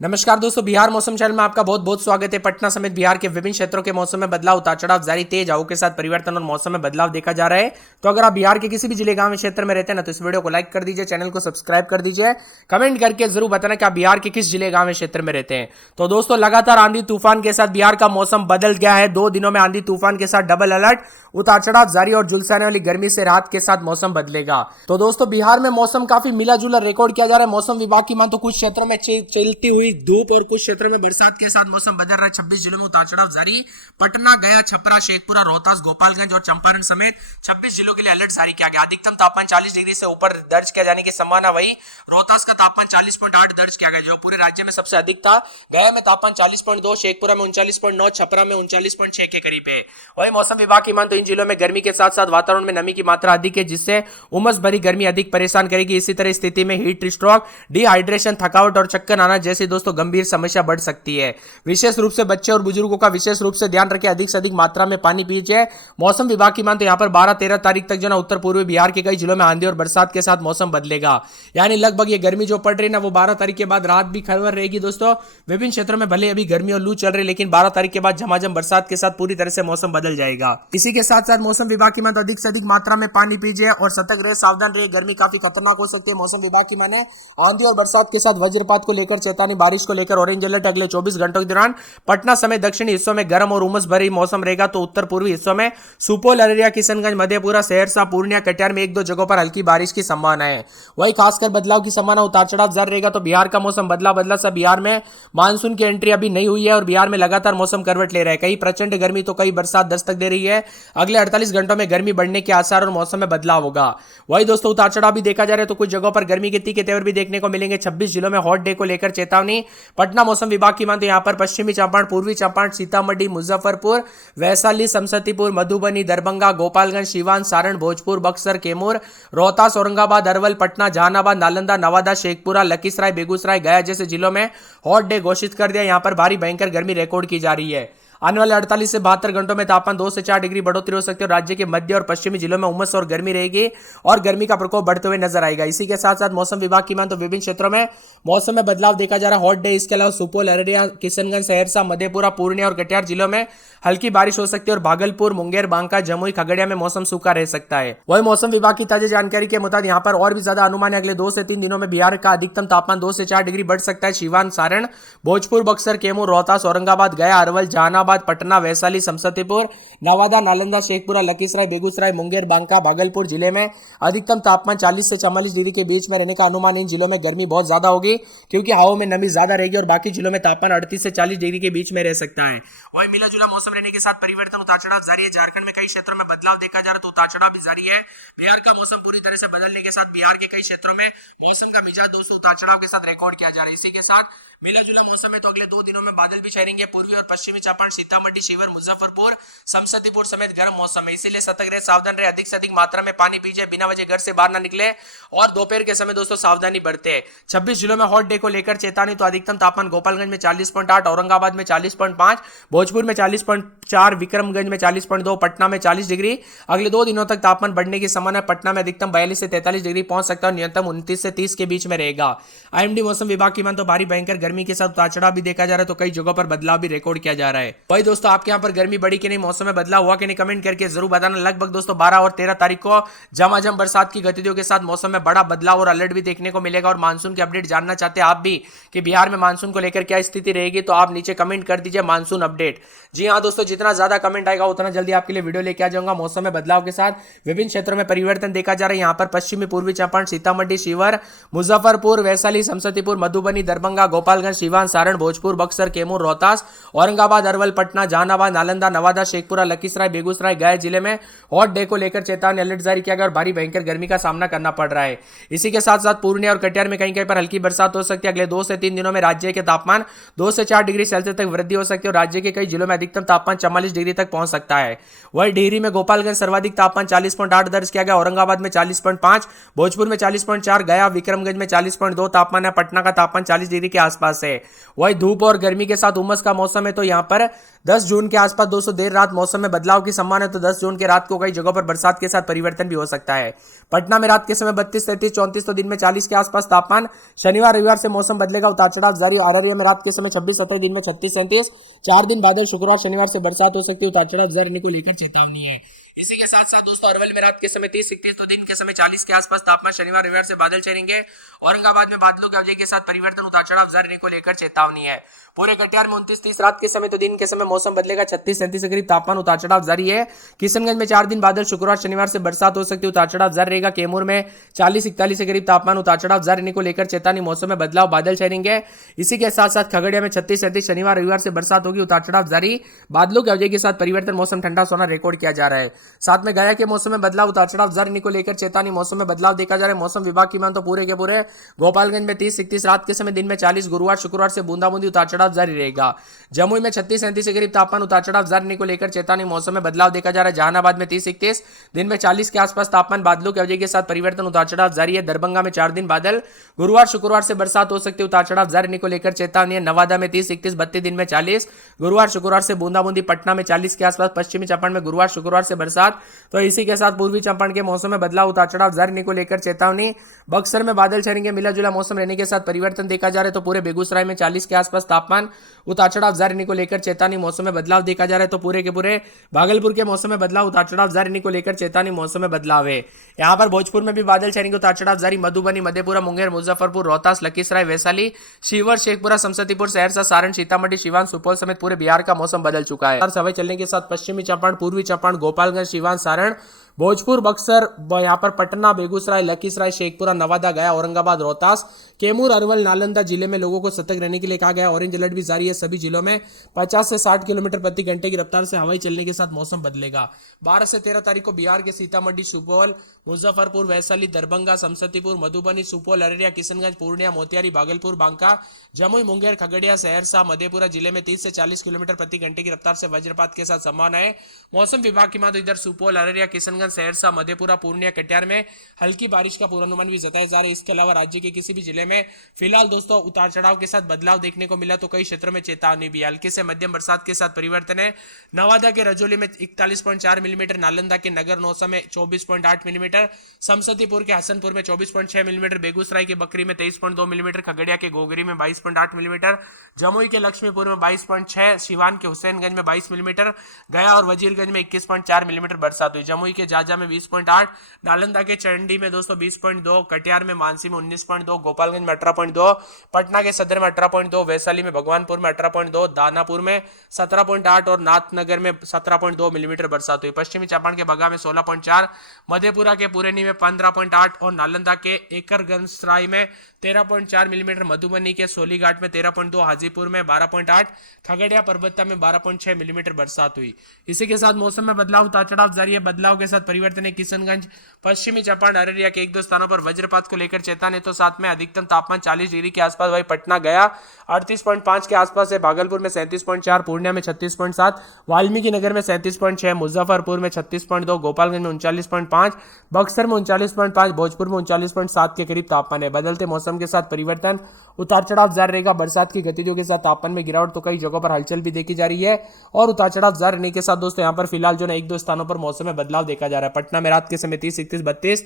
नमस्कार दोस्तों, बिहार मौसम चैनल में आपका बहुत बहुत स्वागत है। पटना समेत बिहार के विभिन्न क्षेत्रों के मौसम में बदलाव, उतार चढ़ाव जारी, तेज हवाओं के साथ परिवर्तन और मौसम में बदलाव देखा जा रहा है। तो अगर आप बिहार के किसी भी जिले, गांव, क्षेत्र में रहते हैं ना, तो इस वीडियो को लाइक कर दीजिए, चैनल को सब्सक्राइब कर दीजिए, कमेंट करके जरूर बताना कि आप बिहार के किस जिले, गांव, क्षेत्र में रहते हैं। तो दोस्तों, लगातार आंधी तूफान के साथ बिहार का मौसम बदल गया है। 2 दिनों में आंधी तूफान के साथ डबल अलर्ट, उतार चढ़ाव जारी और झुलसाने वाली गर्मी से राहत के साथ मौसम बदलेगा। तो दोस्तों, बिहार में मौसम काफी मिला जुला रिकॉर्ड किया जा रहा है। मौसम विभाग की मान तो कुछ क्षेत्रों में चलती हुई धूप और कुछ क्षेत्रों में बरसात के साथ मौसम बदल रहा है। 26 जिलों में उतार चढ़ाव जारी। पटना, गया, छपरा, शेखपुरा, रोहतास, गोपालगंज और चंपारण समेत 26 जिलों के लिए अलर्ट जारी किया गया। अधिकतम तापमान 40 डिग्री से ऊपर दर्ज किया जाने की संभावना। वही रोहतास का तापमान 40.8 दर्ज किया गया, जो पूरे राज्य में सबसे अधिक था। गया में तापमान 40.2, शेखपुरा में 39.9, छपरा में 39.6 के करीब है। वही मौसम विभाग की मान तो इन जिलों में गर्मी के साथ साथ वातावरण में नमी की मात्रा अधिक है, जिससे उमस भरी गर्मी अधिक परेशान करेगी। इसी तरह स्थिति में हीट स्ट्रोक, डिहाइड्रेशन, थकावट और चक्कर आना जैसी दोस्तों गंभीर समस्या बढ़ सकती है। विशेष रूप से बच्चे और बुजुर्गों का विशेष रूप से ध्यान रखें, अधिक से अधिक मात्रा में पानी पीजिए। मौसम विभाग की मान तो यहाँ पर 12-13 तारीख तक जो ना उत्तर पूर्वी बिहार के कई जिलों में आंधी और बरसात के साथ मौसम बदलेगा। यानी लगभग ये गर्मी जो पड़ रही है ना, वो 12 तारीख के बाद रात भी खबर रहेगी दोस्तों। विभिन्न क्षेत्रों में भले अभी गर्मी और लू चल रही है, लेकिन 12 तारीख के बाद झमाझम बरसात के साथ पूरी तरह से मौसम बदल जाएगा। इसी के साथ साथ मौसम विभाग की मान तो अधिक से अधिक मात्रा में पानी पीजिए और सतर्क रहे, सावधान रहे। गर्मी काफी खतरनाक हो सकती है। मौसम विभाग की माने आंधी और बरसात के साथ वज्रपात को लेकर चेतावनी, बारिश को लेकर ऑरेंज अलर्ट। अगले 24 घंटों के दौरान पटना समेत दक्षिणी हिस्सों में गर्म और उमस भरी मौसम रहेगा। तो उत्तर पूर्वी हिस्सों में सुपौल, अररिया, किशनगंज, मधेपुरा, सहरसा, पूर्णिया, कटिहार में 1-2 जगहों पर हल्की बारिश की संभावना है। वही खासकर बदलाव की संभावना, उतार चढ़ाव जारी रहेगा। तो बिहार का मौसम बदला बदला सा। बिहार में मानसून की एंट्री अभी नहीं हुई है और बिहार में लगातार मौसम करवट ले रहा है। कहीं प्रचंड गर्मी तो कहीं बरसात दस्तक दे रही है। अगले 48 घंटों में गर्मी बढ़ने के आसार और मौसम में बदलाव होगा। वही दोस्तों, उतार चढ़ाव भी देखा जा रहा है, तो कुछ जगहों पर गर्मी के तीखे तेवर भी देखने को मिलेंगे। 26 जिलों में हॉट डे को लेकर चेतावनी। पटना मौसम विभाग की मानते यहां पर पश्चिमी चंपारण, पूर्वी चंपारण, सीतामढ़ी, मुजफ्फरपुर, वैशाली, समस्तीपुर, मधुबनी, दरभंगा, गोपालगंज, सीवान, सारण, भोजपुर, बक्सर, कैमूर, रोहतास, औरंगाबाद, अरवल, पटना, जहानाबाद, नालंदा, नवादा, शेखपुरा, लखीसराय, बेगूसराय, गया जैसे जिलों में हॉट डे घोषित कर दिया। यहां पर भारी भयंकर गर्मी रिकॉर्ड की जा रही है। आने वाले 48 से 72 घंटों में तापमान 2 से 4 डिग्री बढ़ोतरी हो सकती है और राज्य के मध्य और पश्चिमी जिलों में उमस और गर्मी रहेगी और गर्मी का प्रकोप बढ़ते हुए नजर आएगा। इसी के साथ साथ मौसम विभाग की मान तो विभिन्न क्षेत्रों में मौसम में बदलाव देखा जा रहा है। हॉट डे, इसके अलावा सुपौल, अररिया, किशनगंज, सहरसा, मधेपुरा, पूर्णिया और कटिहार जिलों में हल्की बारिश हो सकती है और भागलपुर, मुंगेर, बांका, जमुई, खगड़िया में मौसम सूखा रह सकता है। वही मौसम विभाग की ताजा जानकारी के मुताबिक यहाँ पर और भी ज्यादा अनुमान है। अगले 2 से 3 दिनों में बिहार का अधिकतम तापमान 2 से 4 डिग्री बढ़ सकता है। सीवान, सारण, भोजपुर, बक्सर, कैमूर, रोहतास, औरंगाबाद, गया, अरवल, जहानाबाद, पटना, वैशाली, समस्तीपुर, नवादा, नालंदा, शेखपुरा, लखीसराय, बेगूसराय, मुंगेर, बांका, भागलपुर जिले में अधिकतम तापमान 40 से 44 डिग्री के बीच में रहने का अनुमान। इन जिलों में गर्मी बहुत ज्यादा होगी क्योंकि हवा में नमी ज्यादा रहेगी और बाकी जिलों में तापमान 38 से 40 डिग्री के बीच में रह सकता है। वही मिला जुला मौसम रहने के साथ परिवर्तन, उतार चढ़ाव जारी है। झारखंड में कई क्षेत्रों में बदलाव देखा जा रहा है, तो उतार चढ़ाव भी जारी है। बिहार का मौसम पूरी तरह से बदलने के साथ बिहार के कई क्षेत्रों में मौसम का मिजाज दोस्तों उतार चढ़ाव के साथ रिकॉर्ड किया जा रहा है। इसी के साथ मिला जुला मौसम है। तो अगले 2 दिनों में बादल भी छाएंगे। पूर्वी और पश्चिमी चंपारण, सीतामढ़ी, शिवहर, मुजफ्फरपुर, समस्तीपुर समेत गर्म मौसम है। इसीलिए सतर्क रहे, सावधान रहे, अधिक से अधिक मात्रा में पानी पीजिए, बिना वजह घर से बाहर न निकले और दोपहर के समय दोस्तों सावधानी बरते। 26 जिलों में हॉट डे को लेकर चेतावनी। तो अधिकतम तापमान गोपालगंज में 40.8, औरंगाबाद में 40.5, भोजपुर में 40.4, विक्रमगंज में 40.2, पटना में 40 डिग्री। अगले 2 दिनों तक तापमान बढ़ने की संभावना। पटना में अधिकतम 42 से 43 डिग्री पहुंच सकता है, न्यूनतम 29 से 30 के बीच में रहेगा। आईएमडी मौसम विभाग की मान तो भारी भयंकर गर्मी के साथ उतार चढ़ाव भी देखा जा रहा है, तो कई जगहों पर बदलाव भी रिकॉर्ड किया जा रहा है। वही दोस्तों, आपके यहाँ पर गर्मी बढ़ी कि नहीं, मौसम में बदलाव हुआ कि नहीं, कमेंट करके जरूर बताना। लगभग दोस्तों 12 और 13 तारीख को झमाझम बरसात की गतिविधियों के साथ मौसम में बड़ा बदलाव और अलर्ट भी देखने को मिलेगा। और मानसून की अपडेट जानना चाहते हैं आप भी कि बिहार में मानसून को लेकर क्या स्थिति रहेगी, तो आप नीचे कमेंट कर दीजिए मानसून अपडेट। जी हाँ दोस्तों, जितना ज्यादा कमेंट आएगा उतना जल्दी आपके लिए वीडियो लेके आ जाऊंगा। मौसम में बदलाव के साथ विभिन्न क्षेत्रों में परिवर्तन देखा जा रहा है। यहाँ पर पश्चिमी, पूर्वी चंपारण, सीतामढ़ी, शिवहर, मुजफ्फरपुर, वैशाली, समस्तीपुर, मधुबनी, दरभंगा, गोपालगंज, सीवान, सारण, भोजपुर, बक्सर, कैमूर, रोहतास, औरंगाबाद, अरवल, पटना, जहानाबाद, नालंदा, नवादा, शेखपुरा, लखीसराय, बेगूसराय, गया जिले में हॉट डे को लेकर चेतावनी, अलर्ट जारी किया गया और भारी भयंकर गर्मी का सामना करना पड़ रहा है। इसी के साथ साथ पूर्णिया और कटिहार में कहीं कहीं पर हल्की बरसात हो सकती है। अगले 2 से 3 दिनों में राज्य के तापमान 2 से 4 डिग्री सेल्सियस तक वृद्धि हो सकती है और राज्य के कई जिलों में अधिकतम तापमान 44 डिग्री तक पहुंच सकता है। वही डिहरी में गोपालगंज सर्वाधिक तापमान 40.8 दर्ज किया गया, औरंगाबाद में 40.5, भोजपुर में 40.4, गया, विक्रमगंज में 40.2 तापमान है, पटना का तापमान 40 डिग्री के आसपास आसपास है। वही धूप और गर्मी के साथ उमस का मौसम है, तो यहाँ पर 10 जून के आसपास दोस्तों देर रात मौसम में बदलाव की संभावना है। तो 10 जून के रात को कई जगहों पर बरसात के साथ परिवर्तन भी हो सकता है। पटना में रात के समय 32, 33, 34, तो दिन में 40 के आसपास तापमान। शनिवार रविवार से मौसम बदलेगा, उतार चढ़ाव जारी। अररिया में रात के समय 26, 27, दिन में 36, 37, 4 दिन बादल। शुक्रवार शनिवार से बरसात हो सकती है, उतार चढ़ाव जारी को लेकर चेतावनी है। इसी के साथ साथ दोस्तों अरवल में रात के समय 30, 31, तो दिन के समय 40 के आसपास तापमान। शनिवार रविवार से बादल छेड़ेंगे। औरंगाबाद में बादलों के अवधि के साथ परिवर्तन, उतार चढ़ाव जारी को लेकर चेतावनी है। पूरे कटिहार में 29, 30 रात के समय, तो दिन के समय मौसम बदलेगा। 36, 37 के करीब तापमान, उतार चढ़ाव जारी है। किशनगंज में 4 दिन बादल। शुक्रवार शनिवार से बरसात हो सकती है, उतार चढ़ाव जारी रहेगा। कैमूर में 40, 41 के करीब तापमान, उतार चढ़ाव जारी को लेकर चेतावनी। मौसम में बदलाव, बादल छाएंगे। इसी के साथ साथ खगड़िया में 36, 37 शनिवार रविवार से बरसात होगी, उतार चढ़ाव जारी। बादलों के अवधि के साथ परिवर्तन, मौसम ठंडा सोना रिकॉर्ड किया जा रहा है। साथ में गया के मौसम में बदलाव, उतार चढ़ाव जारी को लेकर चेतावनी। मौसम में बदलाव देखा जा रहा है। मौसम विभाग की मान तो पूरे के पूरे गोपालगंज में 30, 31 रात के समय, दिन में 40। गुरुवार शुक्रवार से बूंदाबूंदी, उतार चढ़ाव जारी रहेगा। जमुई में 36, 37 के करीब तापमान, उतार चढ़ाव जारी को लेकर चेतावनी। मौसम में बदलाव देखा जा रहा है। जहानाबाद में 30, 31, दिन में 40 के आसपास तापमान। बादलों के अवधि के साथ परिवर्तन, उतार चढ़ाव जारी है। दरभंगा में 4 दिन बादल। गुरुवार शुक्रवार से बरसात हो सकती है, उतार चढ़ाव जारी को लेकर चेतावनी है। नवादा में 30, 31, 32, दिन में 40। गुरुवार शुक्रवार से बूंदाबूंदी। पटना में 40 के आसपास। पश्चिमी चंपारण में गुरुवार शुक्रवार से बरसात। तो इसी के साथ पूर्वी चंपारण के मौसम में बदलाव, उतार चढ़ाव जारी को लेकर चेतावनी। बक्सर में बादल छाएंगे, मिला जुला मौसम रहने के साथ परिवर्तन देखा जा रहा है। तो पूरे बेगूसराय में 40 के आसपास तापमान, उतार चढ़ाव जारी को लेकर चेतावनी। मौसम में बदलाव देखा जा रहा है। तो पूरे के पूरे भागलपुर के मौसम में बदलाव, उतार चढ़ाव जारी को लेकर चेतावनी। मौसम में बदलाव है। यहाँ पर भोजपुर में भी बादल छाएंगे, उतार चढ़ाव जारी। मधुबनी, मधेपुरा, मुंगेर, मुजफ्फरपुर, रोहतास, लखीसराय, वैशाली, शिवहर, शेखपुरा, समस्तीपुर, सहरसा, सारण, सीतामढ़ी, सिवान, सुपौल समेत पूरे बिहार का मौसम बदल चुका है। हवाई चलने के साथ पश्चिमी चंपारण, पूर्वी चंपारण, गोपालगंज, सिवान, सारण, भोजपुर, बक्सर, यहाँ पर पटना, बेगूसराय, लखीसराय, शेखपुरा, नवादा, गया, औरंगाबाद, रोहतास, कैमूर, अरवल, नालंदा जिले में लोगों को सतर्क रहने के लिए कहा गया। ऑरेंज अलर्ट भी जारी है। सभी जिलों में 50 से 60 किलोमीटर प्रति घंटे की रफ्तार से हवाई चलने के साथ मौसम बदलेगा। 12 से 13 तारीख को बिहार के सीतामढ़ी, सुपौल, मुजफ्फरपुर, वैशाली, दरभंगा, समस्तीपुर, मधुबनी, सुपौल, अररिया, किशनगंज, पूर्णिया, मोतिहारी, भागलपुर, बांका, जमुई, मुंगेर, खगड़िया, सहरसा, मधेपुरा जिले में 30 से 40 किलोमीटर प्रति घंटे की रफ्तार से वज्रपात के साथ संभावना है। मौसम विभाग की मानो इधर सुपौल, अररिया, किशनगंज, सहरसा, मधेपुरा, पूर्णिया, कटिहार में हल्की बारिश का पूर्वानुमान भी जताया जा रहा है। इसके अलावा राज्य के किसी भी जिले में फिलहाल दोस्तों उतार चढ़ाव के साथ बदलाव देखने को मिला, तो कई क्षेत्रों में चेतावनी भी। हल्की से मध्यम बरसात के साथ परिवर्तन है। नवादा के रजौली में 41.4 मिलीमीटर, नालंदा के नगर नौसा में 24.8 मिलीमीटर, समस्तीपुर के हसनपुर में 24.6 मिलीमीटर, बेगूसराय के बकरी में 23.2 मिलीमीटर, खगड़िया के गोगरी में 22.8 मिलीमीटर, जमुई के लक्ष्मीपुर में 22.6, सिवान के हुसैनगंज में 22 मिलीमीटर, गया और वजीरगंज में 21.4 मिलीमीटर बरसात हुई। जमुई के जाजा में 20.8, नालंदा के चंडी में दोस्तों 20.2, कटिहार में मानसी में 19.2, गोपालगंज में 18.2, पटना के सदर में 18.2, वैशाली में भगवानपुर में 18.2, दानापुर में 17.8 और नाथनगर में 17.2 मिलीमीटर बरसात हुई। पश्चिमी चंपारण के बगा में 16.4, मधेपुरा के पुरैनी में 15.8 और नालंदा के एकरगंजराय में 13.4 मिलीमीटर, मधुबनी के सोलीघाट में 13.2, हाजीपुर में 12.8, खगड़िया पर्वता में 12.6 मिलीमीटर बरसात हुई। इसी के साथ मौसम में बदलाव, उतार चढ़ाव जारी है। बदलाव के साथ परिवर्तन है। किशनगंज, पश्चिमी चंपारण, अररिया के 1-2 स्थानों पर वज्रपात को लेकर चेतावनी। तो साथ में अधिकतम तापमान 40 डिग्री के आसपास। वही पटना, गया 38.5 के आसपास है, भागलपुर में 37.4, पूर्णिया में 36.7, वाल्मीकि नगर में 37.6, मुजफ्फरपुर में 36.2, गोपालगंज में 39.5, बक्सर में 39.5, भोजपुर में 39.7 के करीब तापमान है। बदलते मौसम के साथ परिवर्तन, उतार चढ़ाव जारी रहेगा। बरसात की गतिविधियों के साथ तापमान में गिरावट, तो कई जगहों पर हलचल भी देखी जा रही है और उतार चढ़ाव जारी रहने के साथ दोस्तों यहाँ पर फिलहाल जो है 1-2 स्थानों पर मौसम में बदलाव देखा जा रहा है। पटना में रात के समय 30, 31, 32,